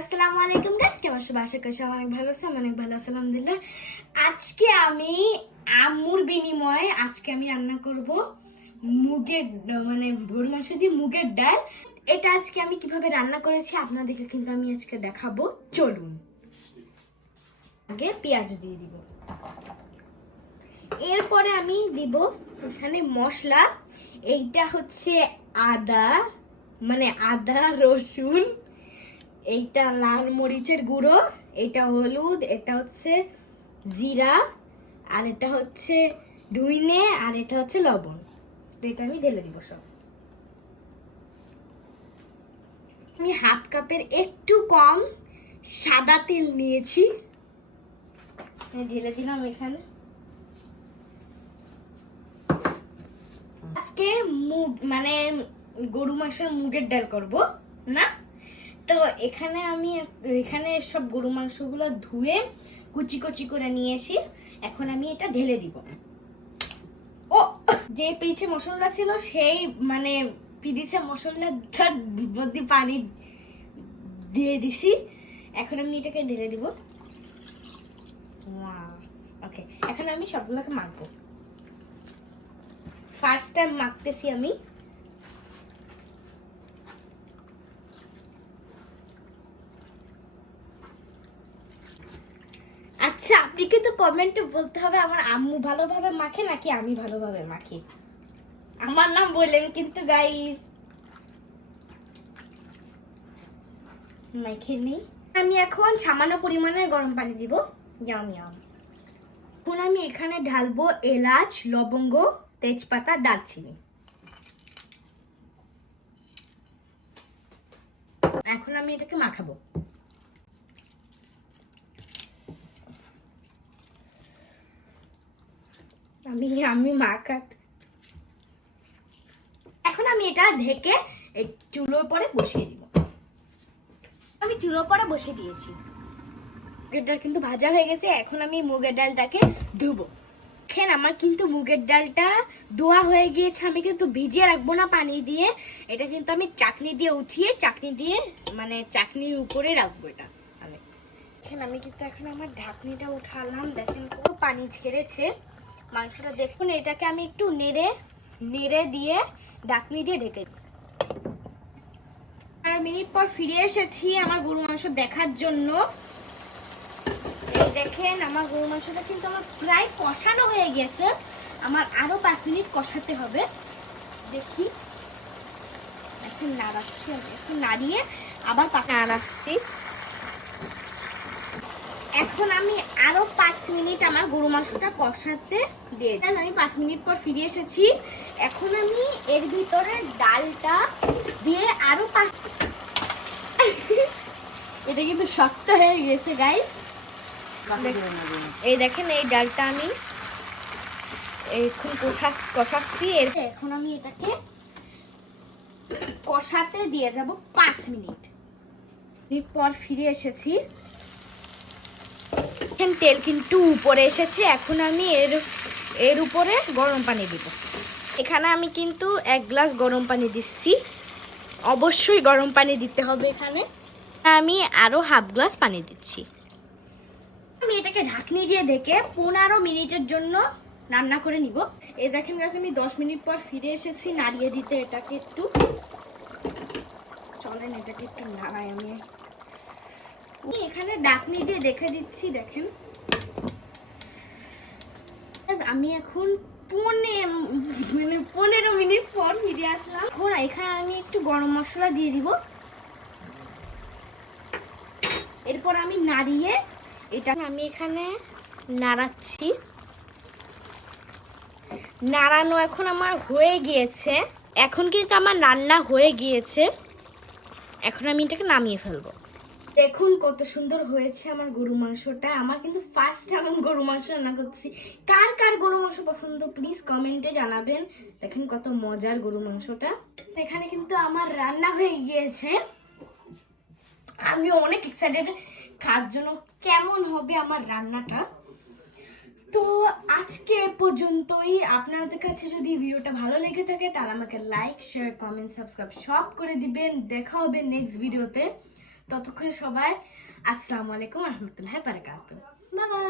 আসসালামু আলাইকুম গাইস, কেমন আছো? আশা করি সবাই অনেক ভালো আছে। আমি অনেক ভালো আছি আলহামদুলিল্লাহ। আজকে আমি আম্মুর বিনিময়ে আমি রান্না করব মুগের মানে গরুর মাংস দিয়ে মুগের ডাল। এটা আজকে আমি কিভাবে রান্না করেছি আপনাদেরকে কিন্তু আমি আজকে দেখাবো। চলুন, আগে পেঁয়াজ দিয়ে দিব, এরপরে আমি দিব এখানে মশলা। এইটা হচ্ছে আদা, মানে আদা রসুন, এইটা লাল মরিচের গুঁড়ো, এটা হলুদ, এটা হচ্ছে জিরা, আর এটা হচ্ছে ধুইনে, আর এটা হচ্ছে লবণ। এটা আমি ঢেলে দিব সব। আমি হাফ কাপের একটু কম সাদা তেল নিয়েছি, ঢেলে দিলাম এখানে। আজকে মুগ মানে গরু মাংসের মুগের ডাল করব না। তো এখানে সব গরু মাংসগুলো ধুয়ে কুচি কুচি করে নিয়েছি। এখন আমি এটা ঢেলে দিব। ও, যে পিছে মশলা ছিল সেই মানে পিদিছে মশলাটার মধ্যে পানি দিয়ে দিছি। এখন আমি এটাকে ঢেলে দিব। ওকে, এখন আমি সবগুলোকে মাখবো। ফার্স্ট টাইম মাখতেছি আমি। আচ্ছা, আপনি কিন্তু কমেন্টে বলতে হবে আমার আম্মু ভালোভাবে মাখে নাকি আমি ভালোভাবে মাখি। আমার নাম বললেন কিন্তু গাইস, মাখে নেই। আমি এখন সামান্য পরিমাণে গরম পানি দিব। এখন আমি এখানে ঢালবো এলাচ, লবঙ্গ, তেজপাতা, দারচিনি। এখন আমি এটাকে মাখাবো। আমি মাখাতে এখন আমি এটা ঢেকে চুলোর পরে বসিয়ে দিব। আমি চুলোর পরে বসিয়ে দিয়েছি। মুগের ডাল কিন্তু ভাজা হয়ে গেছে। এখন আমি মুগের ডালটাকে ধুবো। দেখেন, আমার কিন্তু মুগের ডালটা ধোয়া হয়ে গিয়েছে। আমি কিন্তু ভিজিয়ে রাখবো না পানি দিয়ে। এটা কিন্তু আমি চাটনি দিয়ে উঠিয়ে মানে চাটনির উপরে রাখবো এটা। দেখেন, আমি কিন্তু এখন আমার ঢাকনিটা উঠালাম। দেখেন কত পানি ছেড়েছে মাংসটা। দেখুন, এটাকে আমি একটু নেড়ে দিয়ে ঢাকনি দিয়ে ঢেকে 4 মিনিট পর ফিরে এসেছি আমার গরু মাংস দেখার জন্য। এই দেখেন, আমার গরু মাংসটা কিন্তু আমার প্রায় কষানো হয়ে গেছে। আমার আরো 5 মিনিট কষাতে হবে। দেখি, এখন নাড়াচ্ছি, এখন নাড়িয়ে আবার নাড়াচ্ছি। এখন আমি আরো 5 মিনিট আমার গরু মাংসটা কষাতে দিয়ে আমি 5 মিনিট পর ফিরে এসেছি। এখন আমি এর ভিতরে ডালটা দিয়ে আরো এটা কিন্তু শক্ত হয়ে গেছে গাইস। এই দেখেন, এই ডালটা আমি এখন কষাচ্ছি। এখন আমি এটাকে কষাতে দিয়ে যাব 5 মিনিট পর ফিরে এসেছি। তেল কিন্তু উপরে এসেছে। এখন আমি এর উপরে গরম পানি দিব। এখানে আমি কিন্তু 1 গ্লাস গরম পানি দিচ্ছি। অবশ্যই গরম পানি দিতে হবে। এখানে আমি আরো হাফ গ্লাস পানি দিচ্ছি। আমি এটাকে ঢাকনি দিয়ে ঢেকে 15 মিনিটের জন্য রান্না করে নিব। এই দেখেন গাছ, আমি 10 মিনিট পর ফিরে এসেছি। নাড়িয়ে দিতে এটাকে একটু চলেন, এটাকে একটু নাড়াই। আমি এখানে ঢাকনি দিয়ে দেখে দিচ্ছি। দেখেন, আমি এখন 15 মিনিট পর ফিরে আসলাম। এখন এখানে আমি একটু গরম মশলা দিয়ে দিব। এরপর আমি নাড়িয়ে এটা আমি এখানে নাড়াচ্ছি। নাড়ানো এখন আমার হয়ে গিয়েছে। এখন কিন্তু আমার রান্না হয়ে গিয়েছে। এখন আমি এটাকে নামিয়ে ফেলবো। দেখুন কত সুন্দর হয়েছে আমার গরু মাংসটা। আমার কিন্তু ফার্স্ট টাইম গরু মাংস রান্না করছি। কার কার গরু মাংস পছন্দ প্লিজ কমেন্টে জানাবেন। দেখেন কত মজার গরু মাংসটা। এখানে কিন্তু আমার রান্না হয়ে গিয়েছে। আমি অনেক এক্সাইটেড খাওয়ার জন্য কেমন হবে আমার রান্নাটা। তো আজকে পর্যন্তই। আপনাদের কাছে যদি ভিডিওটা ভালো লেগে থাকে তাহলে আমাকে লাইক, শেয়ার, কমেন্ট, সাবস্ক্রাইব সব করে দিবেন। দেখা হবে নেক্সট ভিডিওতে। ততক্ষণে সবাই আসসালামু আলাইকুম রহমতুল্লাহ বারাকাতুহু। Bye bye.